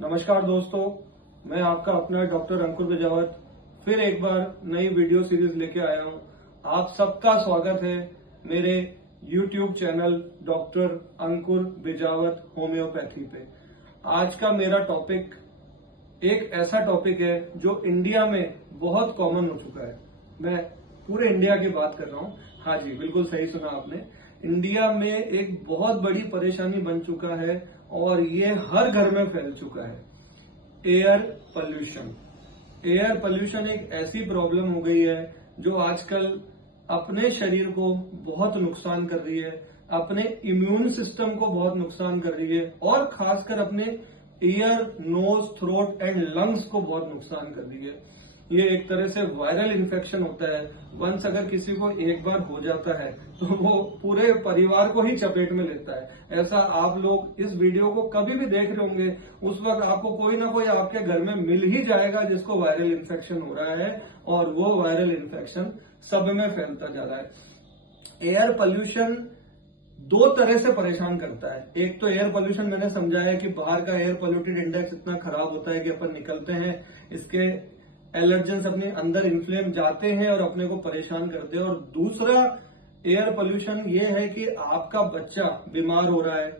नमस्कार दोस्तों, मैं आपका अपना डॉक्टर अंकुर बिजावत फिर एक बार नई वीडियो सीरीज लेके आया हूं। आप सबका स्वागत है मेरे YouTube चैनल डॉक्टर अंकुर बिजावत होम्योपैथी पे। आज का मेरा टॉपिक एक ऐसा टॉपिक है जो इंडिया में बहुत कॉमन हो चुका है। मैं पूरे इंडिया की बात कर रहा हूं। हाँ जी, बिल्कुल सही सुना आपने। इंडिया में एक बहुत बड़ी परेशानी बन चुका है और ये हर घर में फैल चुका है, एयर पोल्यूशन। एयर पोल्यूशन एक ऐसी प्रॉब्लम हो गई है जो आजकल अपने शरीर को बहुत नुकसान कर रही है, अपने इम्यून सिस्टम को बहुत नुकसान कर रही है और खासकर अपने ear, nose, throat and lungs को बहुत नुकसान कर रही है। ये एक तरह से वायरल इन्फेक्शन होता है। वंस अगर किसी को एक बार हो जाता है तो वो पूरे परिवार को ही चपेट में लेता है। ऐसा आप लोग इस वीडियो को कभी भी देख रहे होंगे, उस वक्त आपको कोई ना कोई आपके घर में मिल ही जाएगा जिसको वायरल इन्फेक्शन हो रहा है और वो वायरल इन्फेक्शन सब में फैलता जा रहा है। एयर पोल्यूशन दो तरह से परेशान करता है। एक तो एयर पोल्यूशन मैंने समझाया कि बाहर का एयर पोल्यूटेड इंडेक्स इतना खराब होता है कि अपन निकलते हैं, इसके एलर्जेंस अपने अंदर इन्फ्लेम जाते हैं और अपने को परेशान करते हैं। और दूसरा एयर पोल्यूशन ये है कि आपका बच्चा बीमार हो रहा है,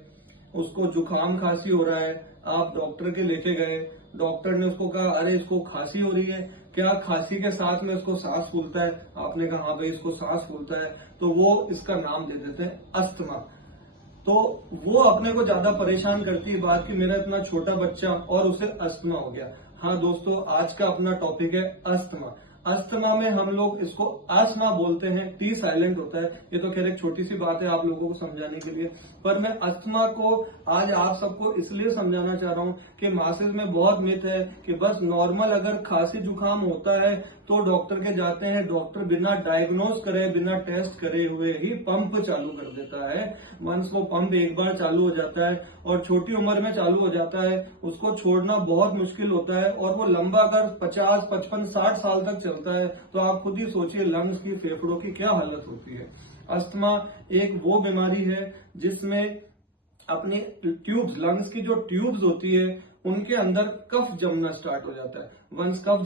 उसको जुकाम खांसी हो रहा है, आप डॉक्टर के लेके गए, डॉक्टर ने उसको कहा अरे इसको खांसी हो रही है, क्या खांसी के साथ में इसको सांस फूलता है? आपने कहा हाँ भाई इसको सांस फूलता है, तो वो इसका नाम दे देते हैं अस्थमा। तो वो अपने को ज्यादा परेशान करती है बात कि मेरा इतना छोटा बच्चा और उसे अस्थमा हो गया। हाँ दोस्तों, आज का अपना टॉपिक है अस्थमा। अस्थमा में हम लोग इसको अस्थमा बोलते हैं, टी साइलेंट होता है। ये तो खैर एक छोटी सी बात है आप लोगों को समझाने के लिए, पर मैं अस्थमा को आज आप सबको इसलिए समझाना चाह रहा हूं कि मासेज में बहुत मिथ है कि बस नॉर्मल अगर खांसी जुकाम होता है तो डॉक्टर के जाते हैं, डॉक्टर बिना डायग्नोज करे, बिना टेस्ट करे हुए ही पंप चालू कर देता है। वंस वो पंप एक बार चालू हो जाता है और छोटी उम्र में चालू हो जाता है, उसको छोड़ना बहुत मुश्किल होता है और वो लंबा अगर 50, 55, 60 साल तक चलता है तो आप खुद ही सोचिए लंग्स की, फेफड़ों की क्या हालत होती है। अस्थमा एक वो बीमारी है जिसमें अपनी ट्यूब्स, लंग्स की जो ट्यूब्स होती है उनके अंदर कफ जमना स्टार्ट हो जाता है। वंस कफ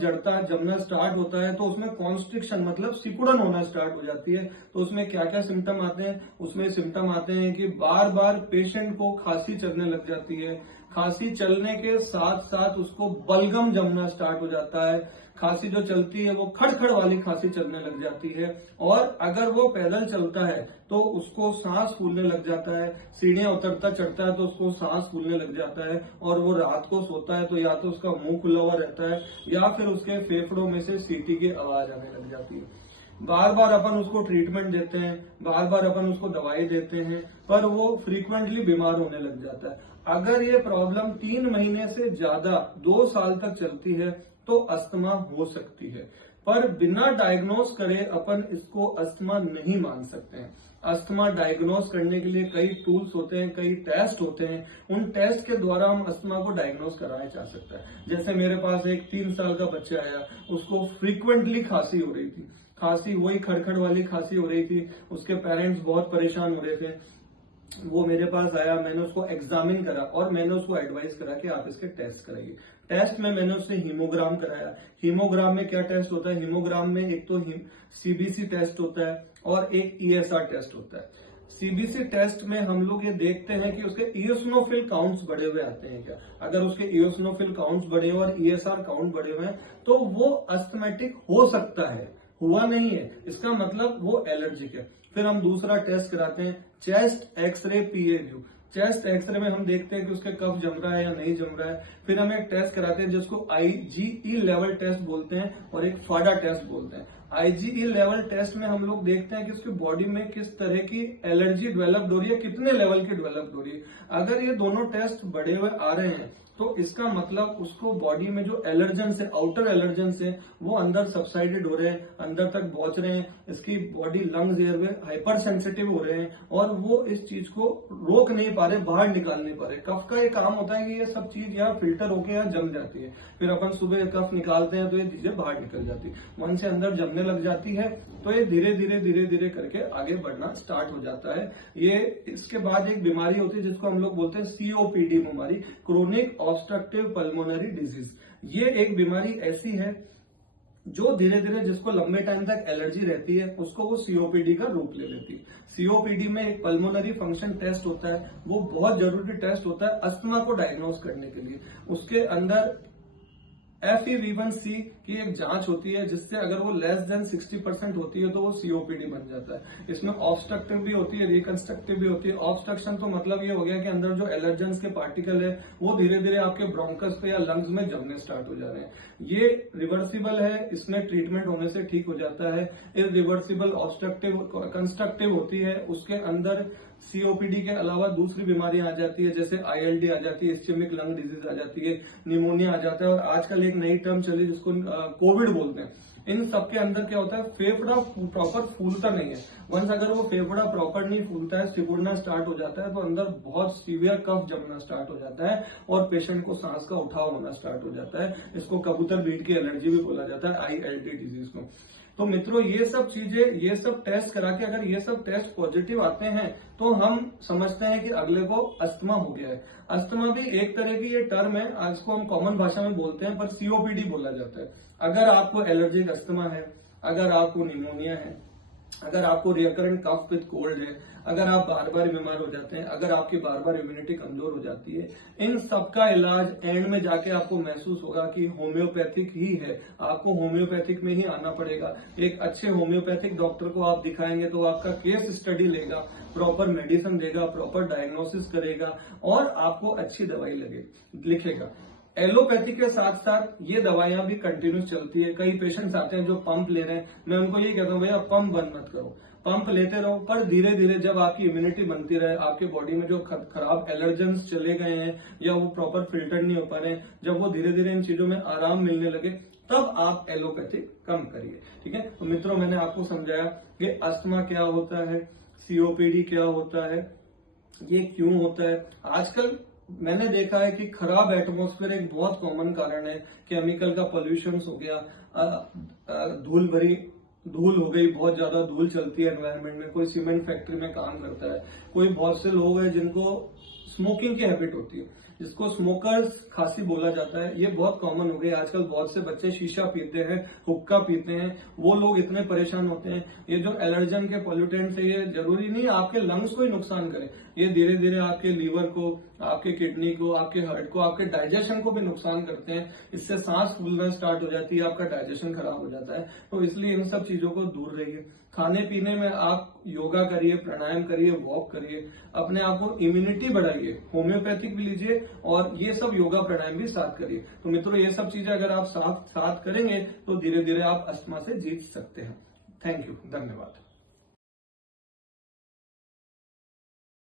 जमना स्टार्ट होता है तो उसमें कॉन्स्ट्रिक्शन मतलब सिकुड़न होना स्टार्ट हो जाती है। तो उसमें क्या क्या सिम्टम आते हैं? उसमें सिम्टम आते हैं कि बार बार पेशेंट को खांसी चलने लग जाती है, खांसी चलने के साथ साथ उसको बलगम जमना स्टार्ट हो जाता है, खांसी जो चलती है वो खड़खड़ वाली खांसी चलने लग जाती है और अगर वो पैदल चलता है तो उसको सांस फूलने लग जाता है, सीढ़ियां उतरता चढ़ता है तो उसको सांस फूलने लग जाता है और वो रात को सोता है तो या तो उसका मुंह खुला हुआ रहता है या फिर उसके फेफड़ों में से सीटी की आवाज आने लग जाती है। बार बार अपन उसको ट्रीटमेंट देते हैं, बार बार अपन उसको दवाई देते हैं, पर वो फ्रीक्वेंटली बीमार होने लग जाता है। अगर ये प्रॉब्लम 3 महीने से ज्यादा 2 साल तक चलती है तो अस्थमा हो सकती है, पर बिना डायग्नोज करे अपन इसको अस्थमा नहीं मान सकते हैं। अस्थमा डायग्नोज करने के लिए कई टूल्स होते हैं, कई टेस्ट होते हैं, उन टेस्ट के द्वारा हम अस्थमा को डायग्नोज कराया जा सकता है। जैसे मेरे पास एक 3 साल का बच्चा आया, उसको फ्रीक्वेंटली खांसी हो रही थी, खांसी वही खड़खड़ वाली खांसी हो रही थी, उसके पेरेंट्स बहुत परेशान हो रहे थे। वो मेरे पास आया, मैंने उसको एग्जामिन करा और मैंने उसको एडवाइस करा कि आप इसके टेस्ट कराइए। टेस्ट में मैंने उससे हीमोग्राम कराया। हीमोग्राम में क्या टेस्ट होता है? हीमोग्राम में एक तो सीबीसी टेस्ट होता है और एक ईएसआर टेस्ट होता है। सीबीसी टेस्ट में हम लोग ये देखते हैं कि उसके इओसिनोफिल काउंट्स बढ़े हुए आते हैं क्या। अगर उसके इओसिनोफिल काउंट्स बढ़े हुए और ईएसआर काउंट बढ़े हुए हैं तो वो अस्थमेटिक हो सकता है, हुआ नहीं है, इसका मतलब वो एलर्जिक है। फिर हम दूसरा टेस्ट कराते हैं चेस्ट एक्सरे पीएव्यू। चेस्ट एक्सरे में हम देखते हैं कि उसके कफ जम रहा है या नहीं जम रहा है। फिर हम एक टेस्ट कराते हैं जिसको आईजीई लेवल टेस्ट बोलते हैं और एक फाडा टेस्ट बोलते हैं। आईजीई लेवल टेस्ट में हम लोग देखते हैं कि उसकी बॉडी में किस तरह की एलर्जी डेवलप्ड हो रही है, कितने लेवल की डेवलप्ड हो रही है। अगर ये दोनों टेस्ट बढ़े हुए आ रहे हैं तो इसका मतलब उसको बॉडी में जो एलर्जेंस है, आउटर एलर्जेंस है, वो अंदर सबसाइडेड हो रहे हैं, अंदर तक पहुंच रहे हैं, इसकी body lungs airway hyper sensitive हो रहे हैं और वो इस चीज को रोक नहीं पा रहे, बाहर निकाल नहीं पा रहे। कफ का ये काम होता है कि ये सब चीज यहाँ फिल्टर होकर यहाँ जम जाती है, फिर अपन सुबह कफ निकालते हैं तो ये चीजें बाहर निकल जाती है, मन से अंदर जमने लग जाती है, तो ये धीरे धीरे धीरे धीरे करके आगे बढ़ना स्टार्ट हो जाता है। ये इसके बाद एक बीमारी होती है जिसको हम लोग बोलते हैं सीओपीडी बीमारी, क्रोनिक ऑब्स्ट्रक्टिव पल्मोनरी डिजीज। ये एक बीमारी ऐसी है जो धीरे धीरे जिसको लंबे टाइम तक एलर्जी रहती है उसको वो सीओपीडी का रूप ले लेती है। सीओपीडी में एक पल्मोनरी फंक्शन टेस्ट होता है, वो बहुत जरूरी टेस्ट होता है अस्थमा को डायग्नोज करने के लिए। उसके अंदर FEV1C की एक जांच होती है जिससे अगर वो लेस देन 60% होती है तो वो सीओपीडी बन जाता है। इसमें ऑब्स्ट्रक्टिव भी होती है, रिकंस्ट्रक्टिव भी होती है। ऑब्स्ट्रक्शन तो मतलब ये हो गया कि अंदर जो एलर्जेंस के पार्टिकल है वो धीरे धीरे आपके ब्रोंकस पे या लंग्स में जमने स्टार्ट हो जा रहे हैं। ये रिवर्सिबल है, इसमें ट्रीटमेंट होने से ठीक हो जाता है। इरिवर्सिबल ऑब्स्ट्रक्टिव कंस्ट्रक्टिव होती है, उसके अंदर सीओपीडी के अलावा दूसरी बीमारियां आ जाती है, जैसे ILD आ जाती है, इस्केमिक लंग डिजीज आ जाती है, निमोनिया आ जाता है, और आजकल एक नई टर्म चली जिसको कोविड बोलते हैं। इन सब के अंदर क्या होता है, फेफड़ा प्रॉपर फूलता नहीं है। वंस अगर वो फेफड़ा प्रॉपर नहीं फूलता है, सिकुड़ना स्टार्ट हो जाता है, तो अंदर बहुत सीवियर कफ जमना स्टार्ट हो जाता है और पेशेंट को सांस का उठाव होना स्टार्ट हो जाता है। इसको कबूतर बीट की एलर्जी भी बोला जाता है, ILD डिजीज को। तो मित्रों, ये सब चीजें, ये सब टेस्ट करा के अगर ये सब टेस्ट पॉजिटिव आते हैं तो हम समझते हैं कि अगले को अस्थमा हो गया है। अस्थमा भी एक तरह की ये टर्म है, आज को हम कॉमन भाषा में बोलते हैं, पर सीओपीडी बोला जाता है। अगर आपको एलर्जिक अस्थमा है, अगर आपको निमोनिया है, अगर आपको रिकरेंट कफ विद कोल्ड है, अगर आप बार बार बीमार हो जाते हैं, अगर आपकी बार बार इम्यूनिटी कमजोर हो जाती है, इन सबका इलाज एंड में जाके आपको महसूस होगा कि होम्योपैथिक ही है। आपको होम्योपैथिक में ही आना पड़ेगा। एक अच्छे होम्योपैथिक डॉक्टर को आप दिखाएंगे तो आपका केस स्टडी लेगा, प्रॉपर मेडिसिन देगा, प्रॉपर डायग्नोसिस करेगा और आपको अच्छी दवाई लिखेगा। एलोपैथी के साथ साथ ये दवाइयां भी कंटिन्यूस चलती है। कई पेशेंट्स आते हैं जो पंप ले रहे हैं, मैं उनको ये कहता हूँ भैया पंप बंद मत करो, पंप लेते रहो, पर धीरे धीरे जब आपकी इम्यूनिटी बनती रहे, आपके बॉडी में जो खराब एलर्जेंस चले गए हैं या वो प्रॉपर फिल्टर नहीं हो पा रहे हैं, जब वो धीरे धीरे इन चीजों में आराम मिलने लगे, तब आप एलोपैथिक कम करिए। ठीक है, तो मित्रों, मैंने आपको समझाया कि अस्थमा क्या होता है, सीओपीडी क्या होता है, ये क्यों होता है। आजकल मैंने देखा है कि खराब एटमॉस्फेयर एक बहुत कॉमन कारण है। केमिकल का पोल्यूशन हो गया, धूल हो गई, बहुत ज्यादा धूल चलती है एनवायरनमेंट में। कोई सीमेंट फैक्ट्री में काम करता है, कोई बहुत से लोग हैं जिनको स्मोकिंग की हैबिट होती है, जिसको स्मोकर्स खांसी बोला जाता है। ये बहुत कॉमन हो गई आजकल। बहुत से बच्चे शीशा पीते हैं, हुक्का पीते हैं, वो लोग इतने परेशान होते हैं। ये जो एलर्जन के पॉल्यूटेंट्स है, ये जरूरी नहीं आपके लंग्स को ही नुकसान करे, ये धीरे धीरे आपके लीवर को, आपके किडनी को, आपके हार्ट को, आपके डाइजेशन को भी नुकसान करते हैं। इससे सांस फूलना स्टार्ट हो जाती है, आपका डाइजेशन खराब हो जाता है। तो इसलिए इन सब चीजों को दूर रहिए। खाने पीने में आप योगा करिए, प्राणायाम करिए, वॉक करिए, अपने आप को इम्यूनिटी बढ़ाइए, होम्योपैथिक भी लीजिए और ये सब योगा प्राणायाम भी साथ करिए। तो मित्रों, ये सब चीजें अगर आप साथ करेंगे तो धीरे धीरे आप अस्थमा से जीत सकते हैं। थैंक यू, धन्यवाद।